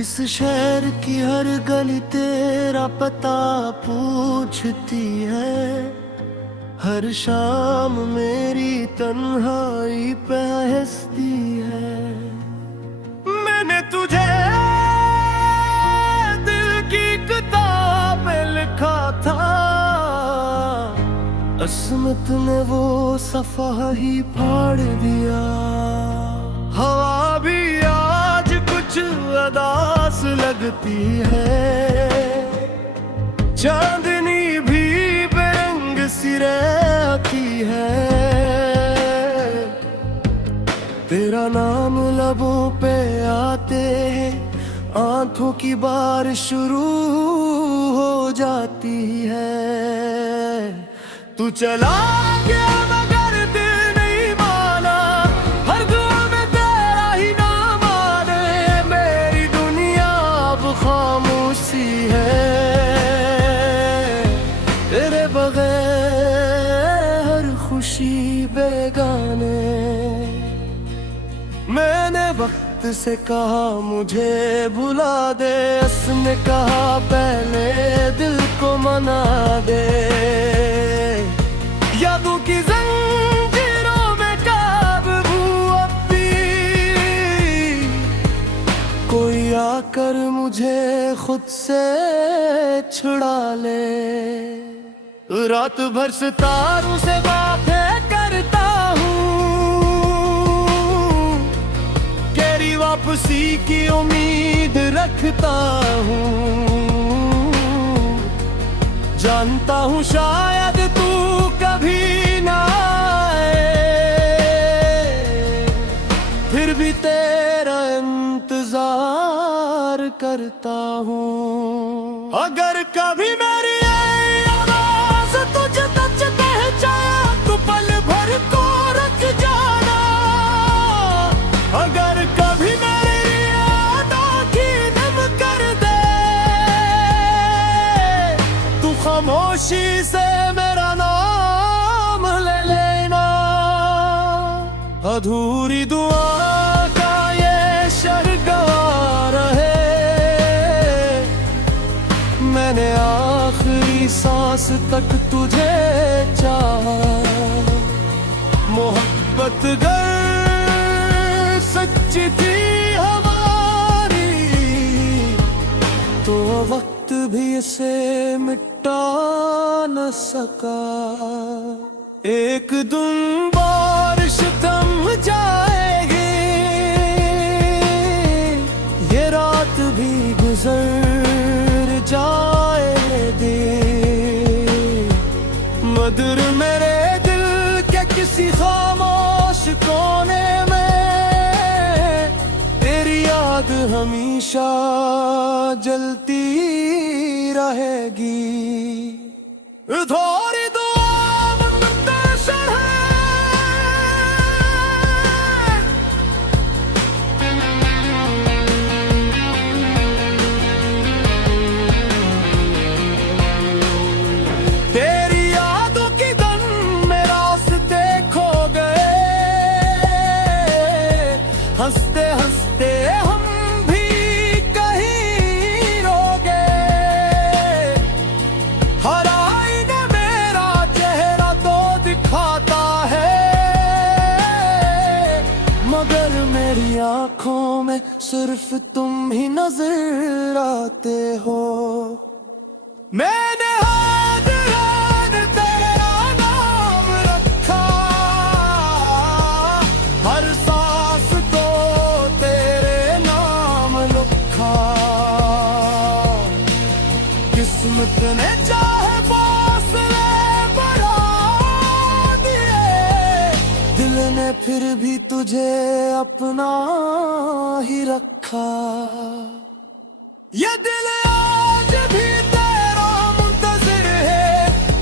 इस शहर की हर गली तेरा पता पूछती है। हर शाम मेरी तन्हाई पे हंसती है। मैंने तुझे दिल की किताब में लिखा था, अस्मत ने वो सफ़ा ही फाड़ दिया। हवा भी आज कुछ अदास लगती है, चांदनी भी बेरंग सी रहती है। तेरा नाम लबों पे आते हैं, आंखों की बारिश शुरू हो जाती है। तू चला गया मगर दिल नहीं माना, हर दुआ में तेरा ही नाम आने। मेरी दुनिया अब खामोशी है, तेरे बगैर हर खुशी बेगाने। मैंने वक्त से कहा मुझे भुला दे, उसने कहा पहले दिल को मना दे। यादों की जंजीरों में काबू अब भी कोई आकर मुझे खुद से छुड़ा ले। रात भर सितारों से बातें करता हूँ, तेरी वापसी की उम्मीद रखता हूँ। जानता हूँ शायद तू कभी ना आए, फिर भी तेरा इंतजार करता हूँ। अगर कभी मेरी आवाज़ तुझे तक पहुंचाया तो पल भर को रख जाना। अगर कभी मेरी यादों की नम कर दे, तू खामोशी से मेरा नाम ले लेना। अधूरी दुआ का ये शर्गवार है, मैंने आखिरी सांस तक तुझे चाहा। मोहब्बत गर सच्ची थी हमारी, तो वक्त भी इसे मिटा न सका। एक दिन बारिश थम जाएगी, ये रात भी गुजर जाएगी। मधुर मेरे दिल के किसी खामोश कोने में, तेरी याद हमेशा जलती रहेगी। थोड़ी दुआ मुंतशिर है, तेरी यादों की धन में रास्ते खो गए। हंसते हंसते हम भी कहीं रो गए। हर आईने मेरा चेहरा तो दिखाता है, मगर मेरी आंखों में सिर्फ तुम ही नजर आते हो। मैंने हादरान तेरा नाम रखा, हर सांस को तेरे नाम लिखा। किस्मत ने चाहे फासले बढ़ा दिए, दिल ने फिर भी तुझे अपना ही रखा। ये दिल आज भी तेरा मुंतज़िर है,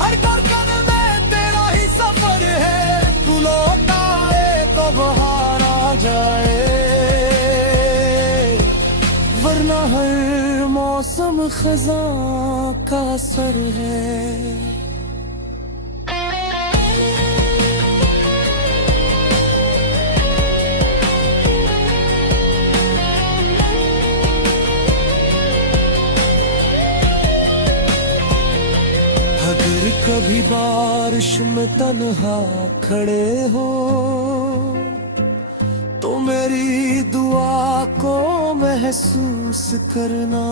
हर धड़कन में तेरा ही सफर है। तू लौट आए तो बहार आ जाए, वरना हर मौसम खज़ां का असर है। बारिश में तन्हा खड़े हो तो मेरी दुआ को महसूस करना।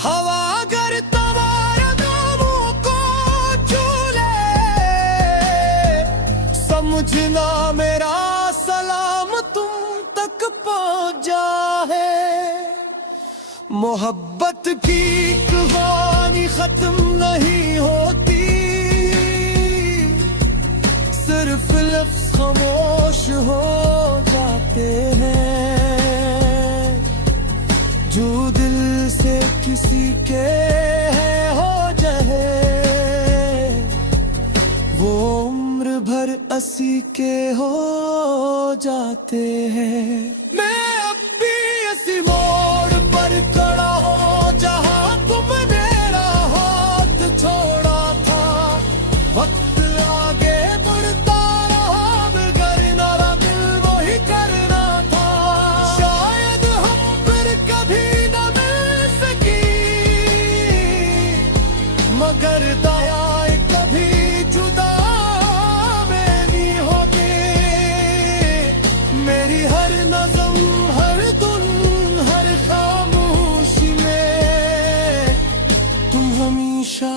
हवा अगर तुम्हारे दामों को छू ले, समझना मेरा सलाम तुम तक पहुंचा है। मोहब्बत की कहानी खत्म नहीं होती, सिर्फ लफ्ज़ खामोश हो जाते हैं। जो दिल से किसी के हो जाए, वो उम्र भर असी के हो जाते हैं। मैं अब भी इसी मोड़ पर खड़ा हूँ जहाँ तुमने मेरा हाथ छोड़ा था। वक्त आगे बढ़ता रहा मगर मेरा दिल वही करना था। शायद हम फिर कभी न मिल सकी, मगर दयाएं कभी जुदा में नहीं होगी। मेरी हर नज़म, हर धुन, हर खामोशी में तुम हमेशा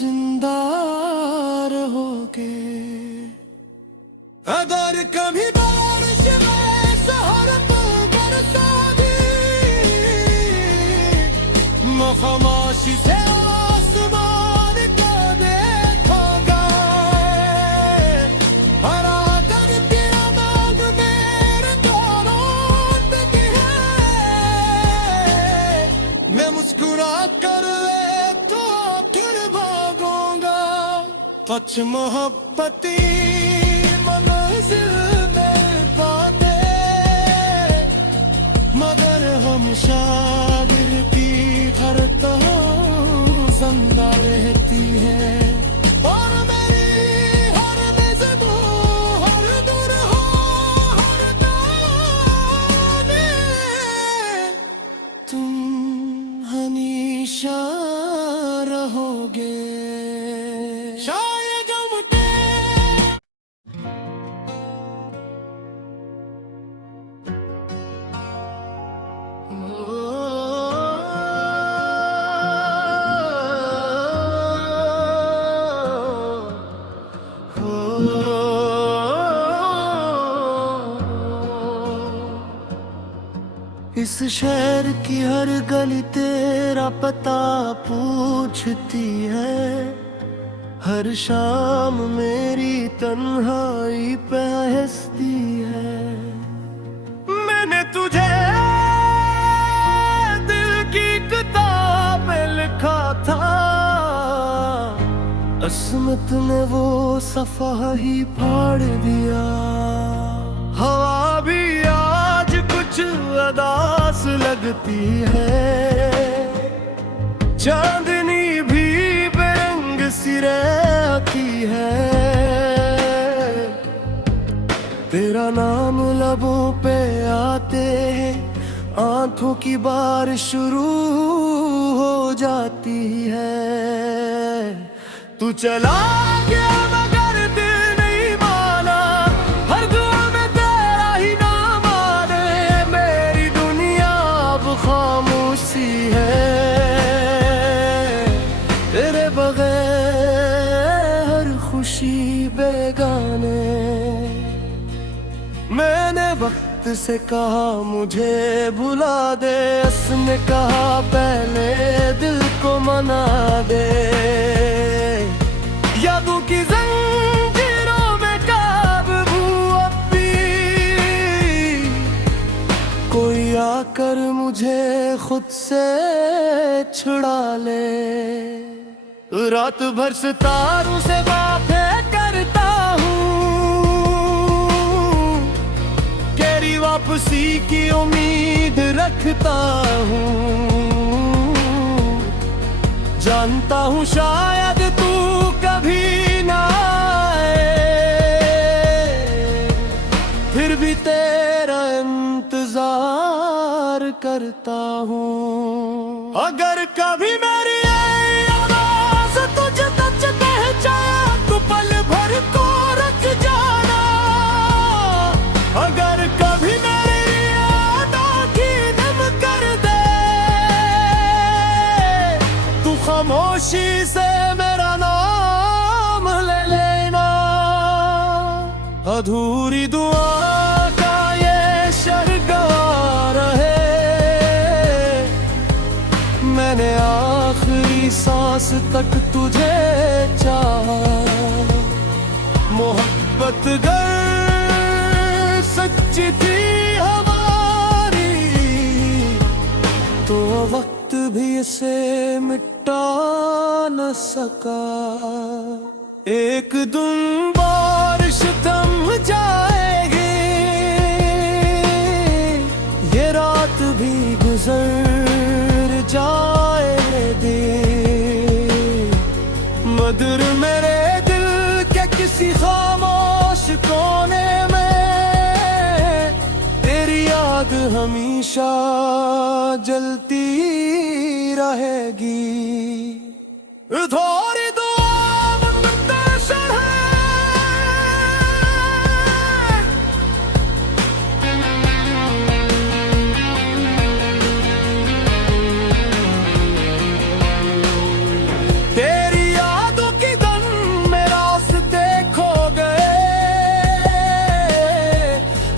जिंदा रहोगे। अगर कभी बारिश में शहरत बरसा दी, मैं खामोशी से आसमान को देखूंगा। हरा कर तेरा नाम मेरे दोनों तक है। मैं मुस्कुरा कर ले तो फिर भागूंगा। सच मोहब्बती मंजिल में पाते, मगर हम शागिर की हर जिंदा रहती है। और मेरी हर नज़्म, हर दूर हो, हर ताने तुम हमेशा रहोगे। शायद मुझे इस शहर की हर गली तेरा पता पूछती है। हर शाम मेरी तन्हाई पे हंसती है। मैंने तुझे दिल की किताब में लिखा था, अस्मत ने वो सफ़ा ही फाड़ दिया। हवा भी आज कुछ अदास लगती है, चांदनी भी बेरंग सी रहती है। तेरा नाम लबों पे आते हैं, आंखों की बारिश शुरू हो जाती है। तू चला गया मगर दिल नहीं माना, हर दुआ में तेरा ही नाम आने। मेरी दुनिया अब खामोशी है, तेरे बगैर हर खुशी बेगाने। मैंने वक्त से कहा मुझे भुला दे, उसने कहा पहले दिल को मना दे। यादों की जंजीरों में काबू अब भी कोई आकर मुझे खुद से छुड़ा ले। रात भर सितारों से बातें करता हूँ, तेरी वापसी की उम्मीद रखता हूँ। जानता हूँ शायद तू कभी ना आए, फिर भी तेरा इंतजार करता हूँ। अगर कभी मेरी आवाज़ तुझ तक खामोशी से मेरा नाम ले लेना, अधूरी दुआ का ये शर्गार है। मैंने आखिरी सांस तक तुझे चाहा, मोहब्बत गर सच्ची थी हमारी, तो वक्त भी इसे मिटा न सका। एक दिन बारिश थम जाएगी, ये रात भी गुजर जाएगी, मगर मेरे दिल के किसी खामोश कोने में तेरी याद हमेशा जलती रहेगी। थोड़ी दुआ मुंतशिर है, तेरी यादों की धन में रास्ते खो गए,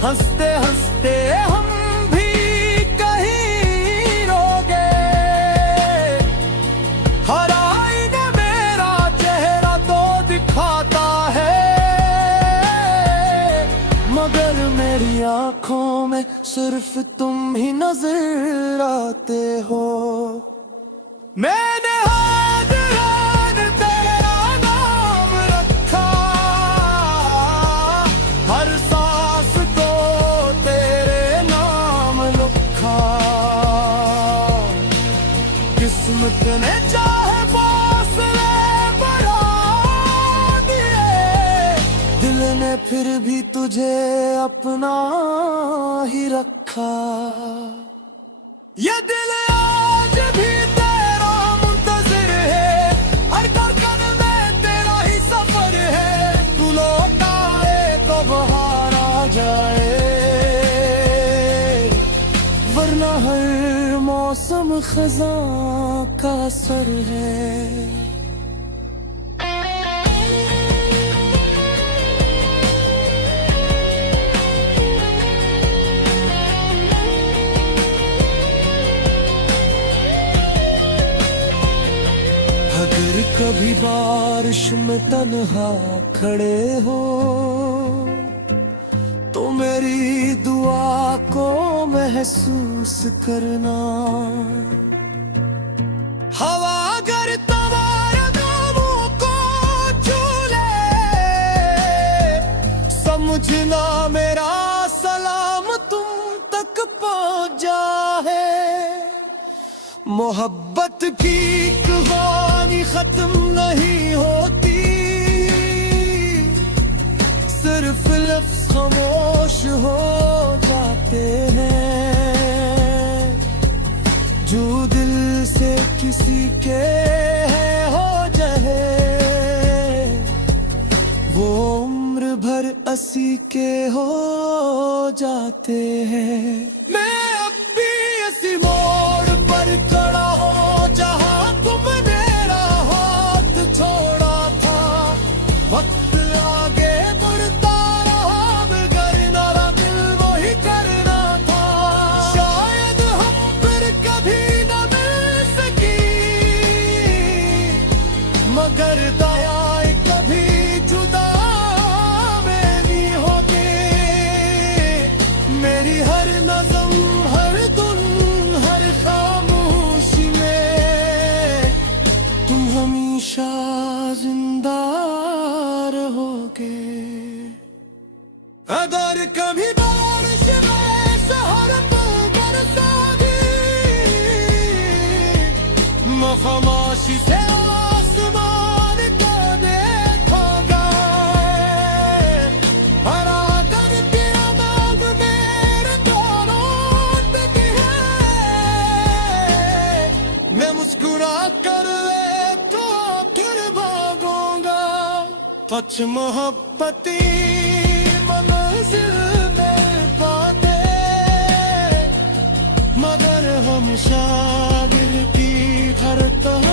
हंसते हंसते हम भी कहीं रो गए। हर आईने मेरा चेहरा तो दिखाता है, मगर मेरी आंखों में सिर्फ तुम ही नजर आते हो। मैंने हाजरान तेरा नाम रखा, हर सांस को तेरे नाम लिखा। किस्मत ने चाहे फासले बढ़ा दिए, दिल ने फिर भी तुझे अपना ही रखा। ये दिल आज भी तेरा मुंतजिर है, हर धड़कन में तेरा ही सफर है। तू लौट आए तो बहार आ जाए, वरना हर मौसम खज़ां का असर है। अगर कभी बारिश में तन्हा खड़े हो, तो मेरी दुआ को महसूस करना। हवा अगर तुम्हारे दामों को छू ले, समझना मेरा सलाम तुम तक पहुंचा है। मोहब्बत की कहानी खत्म नहीं होती, सिर्फ लफ्ज़ खामोश हो जाते हैं। जो दिल से किसी के हो जाए, वो उम्र भर असी के हो जाते हैं। मैं अब भी इसी मोड़ पर खड़ा हूँ जहाँ तुमने हाथ छोड़ा था। वक्त आगे बढ़ता रहा, मगर मेरा दिल वही करना था। शायद हम फिर कभी न मिल सकी, मगर दयाएं कभी जुदा में नहीं होगी। मेरी हर नज़म, हर धुन, हर खामोशी में तुम हमेशा जिंदा रहोगे। अगर कभी बारिश में शहर पर बरसा दी, मैं खामोशी से आसमान को देखोगा। हर आदर की आवाज़ मेरे दोनों तक है। मैं मुस्कुरा कर ले तो फिर भागूंगा। सच मोहब्बती मंजिल में पाते, मगर हम शागिर की हर तह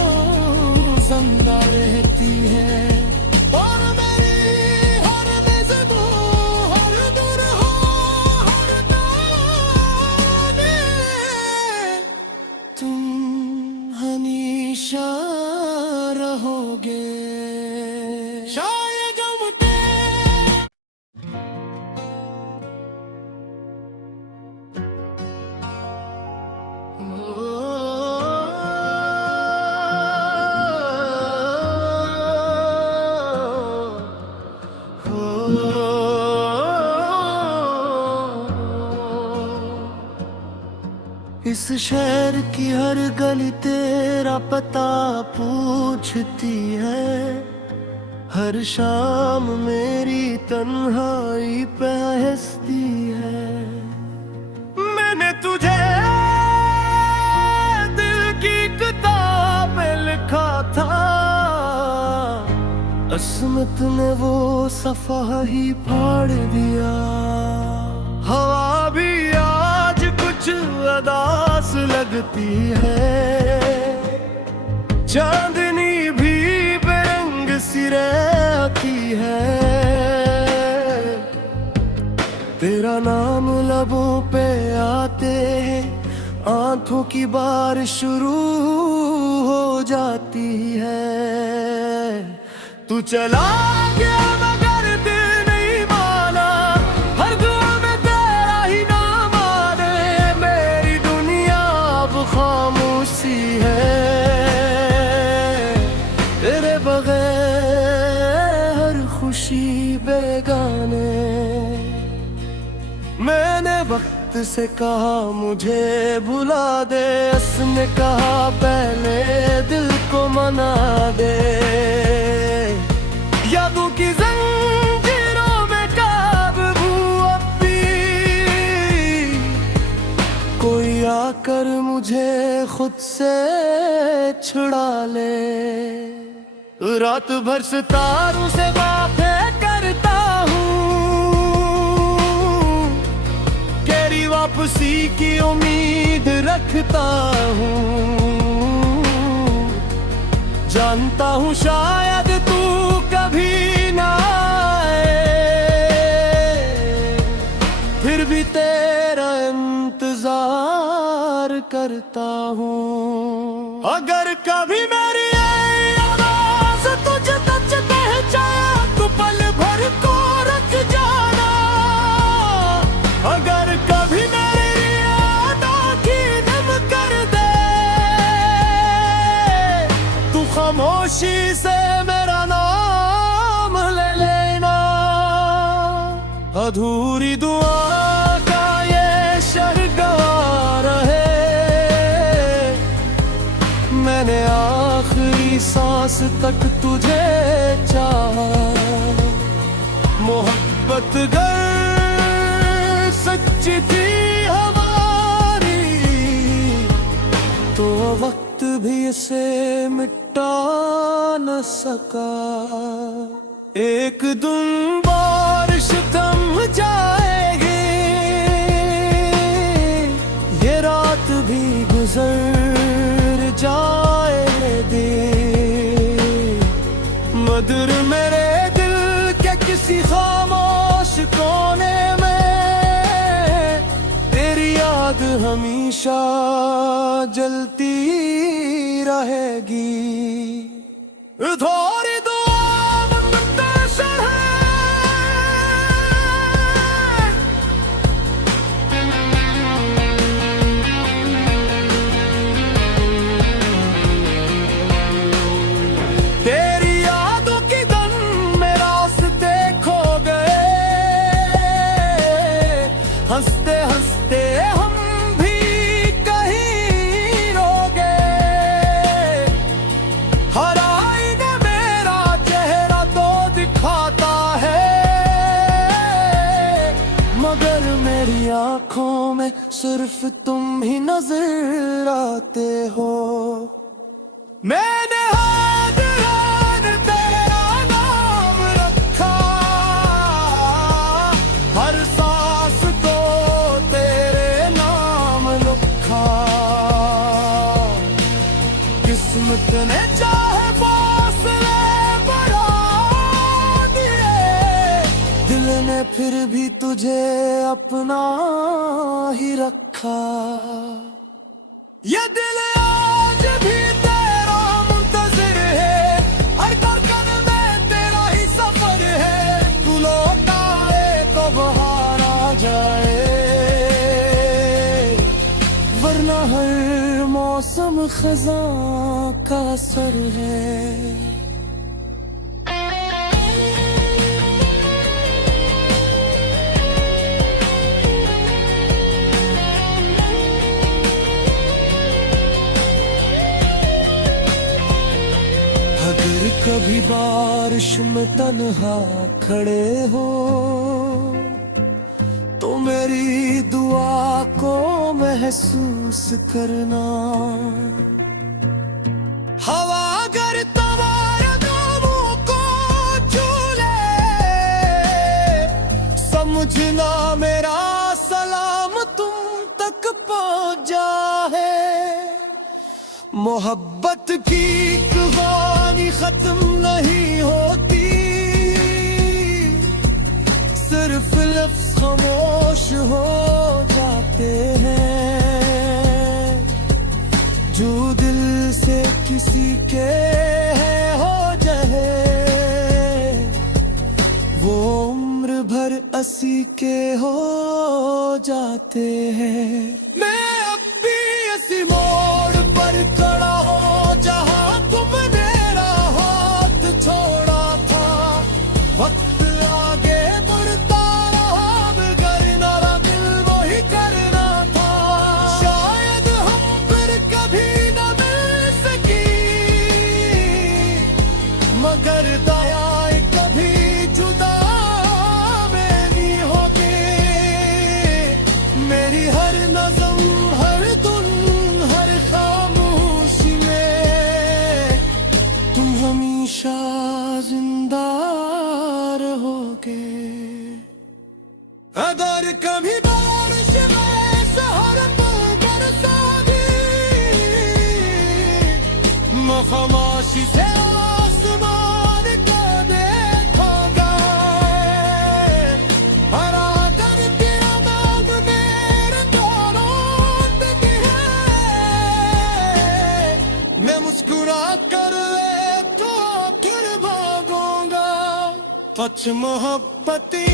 इस शहर की हर गली तेरा पता पूछती है, हर शाम मेरी तन्हाई पे हंसती है। मैंने तुझे दिल की किताब में लिखा था, अस्मत ने वो सफा ही फाड़ दिया। हवा भी आज कुछ अदास लगती है, चांदनी भी बेरंग सी रहती है। तेरा नाम लबों पे आते हैं, आंखों की बारिश शुरू हो जाती है। तू चला गया मगर दिल नहीं माना, हर दुआ में तेरा ही नाम आने। मेरी दुनिया अब खामोशी है, तेरे बगैर हर खुशी बेगाने। मैंने वक्त से कहा मुझे भुला दे, उसने कहा पहले दिल को मना दे। यादों की जंजीरों में काबू अब भी कोई आकर मुझे खुद से छुड़ा ले। रात भर सितारों से बातें करता हूँ, तेरी वापसी की उम्मीद रखता हूँ। जानता हूँ शायद तू कभी ना आए, फिर भी तेरा इंतजार करता हूँ। अगर कभी मेरी आवाज़ तुझे तक पहुंचाया तो पल भर को रख जाना। अगर कभी मेरी यादों की नम कर दे, तू खामोशी से मेरा नाम ले लेना। अधूरी दुआ का ये शर्गवार है, मैंने आखिरी सांस तक तुझे चाहा। मोहब्बत गर सच्ची थी हमारी, तो वक्त भी इसे मिटा न सका। एक दिन बारिश थम जाएगी, ये रात भी गुजर जाएगी। मधुर मेरे दिल के किसी खामोश कोने में, तेरी याद हमेशा जलती रहेगी। थोड़ी दुआ मुंतशिर है, तेरी यादों की गन में रास्ते खो गए। हंसते हंसते हम भी कहीं रो गए। हर आईने मेरा चेहरा तो दिखाता है, मगर मेरी आंखों में सिर्फ तुम ही नजर आते हो। मैंने हाथ तेरा नाम रखा, हर सांस को तेरे नाम लिखा। किस्मत ने चाहे फासले बढ़ा दिए, दिल ने फिर भी तुझे अपना ही रखा। ये दिल आज भी तेरा मुंतजिर है, हर धड़कन में तेरा ही सफर है। तू लौट आए तो बहार आ जाए, वरना हर मौसम खज़ां का असर है। फर्श में तन्हा खड़े हो तो मेरी दुआ को महसूस करना। हवा अगर तुम्हारे दामों को छू ले, समझना मेरा सलाम तुम तक पहुंचा है। मोहब्बत की कहानी खत्म नहीं होती, सिर्फ लफ्ज़ खामोश हो जाते हैं। जो दिल से किसी के हो जाए वो उम्र भर असी के हो जाते हैं। मैं अब भी इसी मोड़ पर खड़ा हूँ जहाँ तुमने हाथ छोड़ा था। वक्त आगे बढ़ता रहा मगर मेरा दिल वही करना था। शायद हम फिर कभी न मिल सकी मगर दया कभी जुदा मेरी होगी। मेरी हर नज़म हर धुन हर खामोशी में तुम हमेशा जिंदा रहोगे। अगर कभी बारिश में सहारत बरसा दी, मैं खामोशी से आसमान को देखूंगा। हर आदर की आवाज़ मेरे दोनों तक है। मैं मुस्कुरा कर तो फिर भागूंगा। सच मोहब्बती